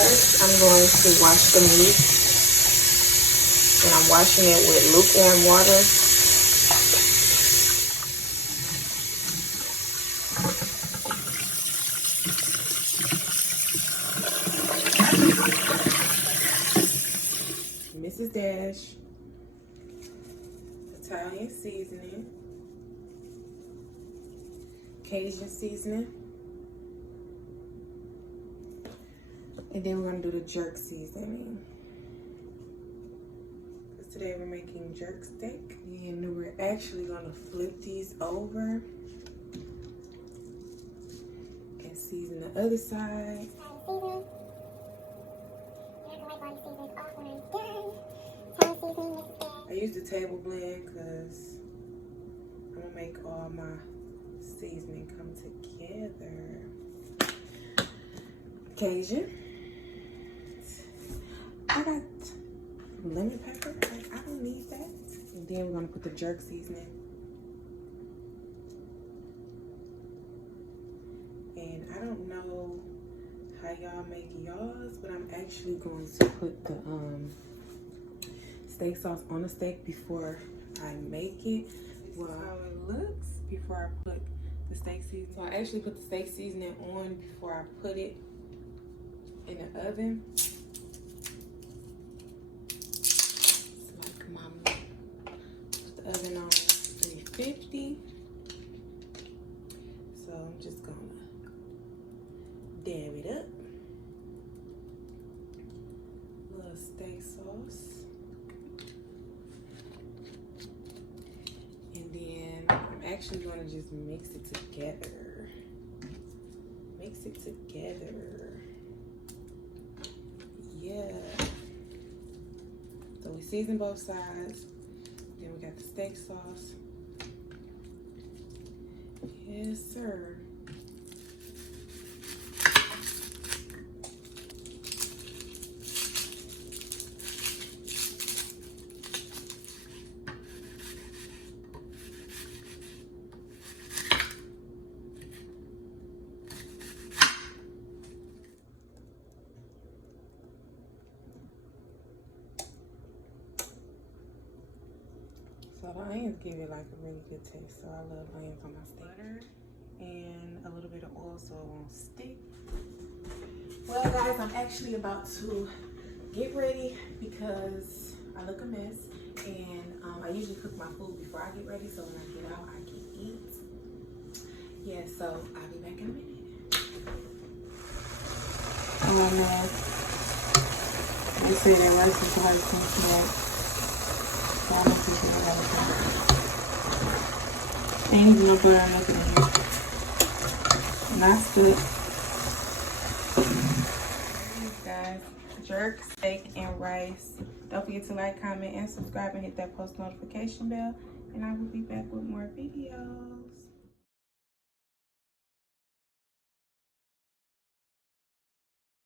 First, I'm going to wash the meat, and I'm washing it with lukewarm water. Mrs. Dash Italian seasoning, Cajun seasoning, and then we're gonna do the jerk seasoning. Because today we're making jerk steak, and we're actually gonna flip these over and season the other side. I use the table blend because I'm gonna make all my seasoning come together. Cajun. I got lemon pepper. Like, I don't need that. And then we're gonna put the jerk seasoning. And I don't know how y'all make y'all's, but I'm actually going to put the steak sauce on the steak before I make it. Well, this is how it looks before I put the steak seasoning. So I actually put the steak seasoning on before I put it in the oven. It's like put the oven on 350. So I'm just gonna dab it up. A little steak sauce. And then I'm actually gonna just mix it together. Mix it together. Yeah. So we season both sides. Then we got the steak sauce. Yes, sir. So the onions give it like a really good taste. So I love onions on my steak. Butter and a little bit of oil so it won't stick. Well guys, I'm actually about to get ready because I look a mess. And I usually cook my food before I get ready, so when I get out I can eat. Yeah, so I'll be back in a minute. Oh man, they say that rice is hard to snack. I don't appreciate it. Ain't even no butter or nothing in here. Not good. Guys, jerk, steak, and rice. Don't forget to like, comment, and subscribe, and hit that post notification bell. And I will be back with more videos.